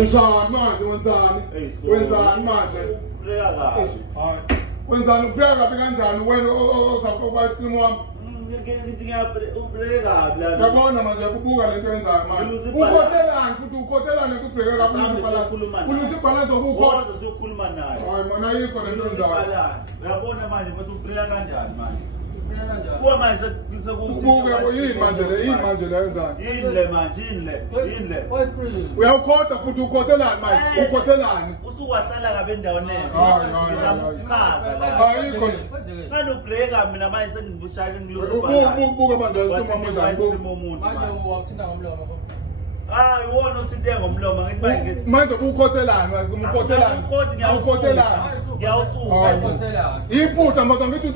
Wenzani manje wenzani manje wenzani ubreka kabi kanjani wena ozakuba ice-cream wami yabona manje kubuka lento yenzayo manje ukhotelani futhi ukhotelani kubreke kabi uluza ibhalansi okukhona siyokhuluma naye hayi mana ayikho lento yenzayo uyabona manje ukuthi ubreka kanjani manje kuba manje ubuke yini manje le yenzani yini le manje yini le uyawukhotha futhi ukhotelani manje ukhotelani usukwasala kabe endaweni ngizamchaza la ayikho ngalo breaka mina manje sengibushaka ngiluza ubuke manje ice-cream umuntu iwona uthinte ngomlomo ngithi manje ukhotelani ukhotelani ngiyawusuka iphutha manje ngithi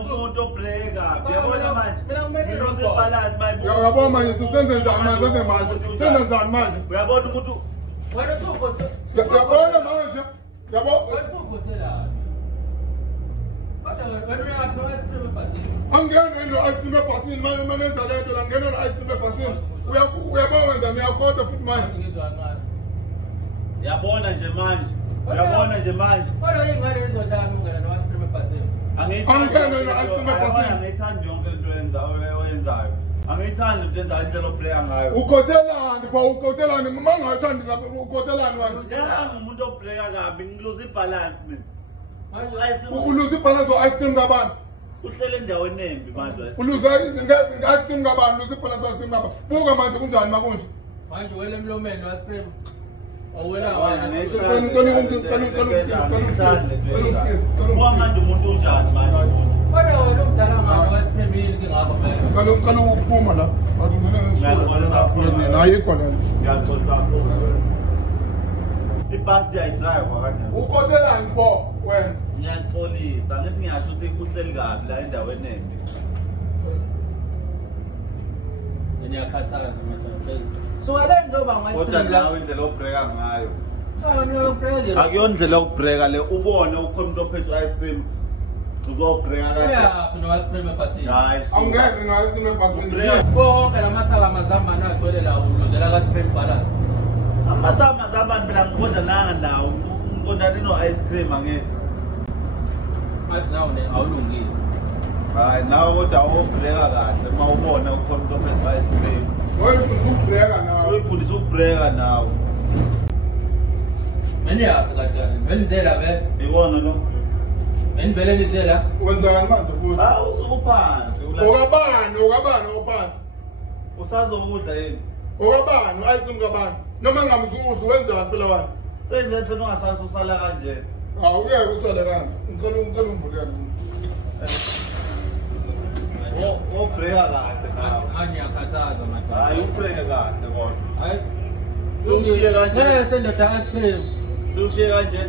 umuntu obreka uyabona manje ngiluza ibhalansi manje uyabona manje senze njani manje senze njani manje uyabona umuntu yabona manje angene no ice cream ebhasini manje manenza lento la ngene no ice cream ebhasini uyabona wenza ngiyakhotha futhi manje uyabona nje manje kodwa ingane izodlala ungena no ice cream ebhasini angene no ice cream ebhasini angiyithandi yonke into oyenzayo angiyithandi into enzayo indlela obreka ngayo ukhotelani ukhotelani mangayithandi ukhotelani wena umuntu obreka kabi ngiluza ibhalansi mina uluza ibhalansi ice cream kabani uhlele endaweni embi manje uluza ice cream kabani uluza ibhalansi ice cream kabani buka manje kunjani makunje manje wele emlomeni no ice cream awela manje umuntu unjani manje kodwa wena umdala ngalo ice cream yini ngapha manje kalo uphuma la ayikho la ibhasi yayidrive kanjani ukhotelani bo wena ngiyaxolisa ngithi ngiyasho ukuthi kuhleli kabi la endaweni embi ngiyakhathaza manje so wale ndoba kodwa nawe indlela obreka ngayo akuyondlela yokubreka le ubone ukhona umuntu ophethe ice cream uzobreka kanjani no ice cream ebhasini hayi angeke no ice cream ebhasini bonke lamasaka amazambane agcwele la uluzela ka spend balance amasama zabantu mina ngiqonda nanga ndawo ngiqondane no ice cream angithi manje nawo ne awulungile hayi nawe kodwa awubreka kahle uma ubona ukhona umuntu ophethe ice cream uyifundisa ukubreka nawe manje yaphi kahle benizela be ikona lo benivele nizela wenzani manje futhi usuphansi ukabani ophansi usazokudla yini ukabani ice cream kabani noma ngamzudla wenzani phela wena senze phela ungasazi usala kanje uyeke usale kanje ngicela umvulele obreka kahle nawe ngiyakhathaza manje hayi ubreke kahle kodwa hayi siushiye kanje sendoda ice cream siushiye kanje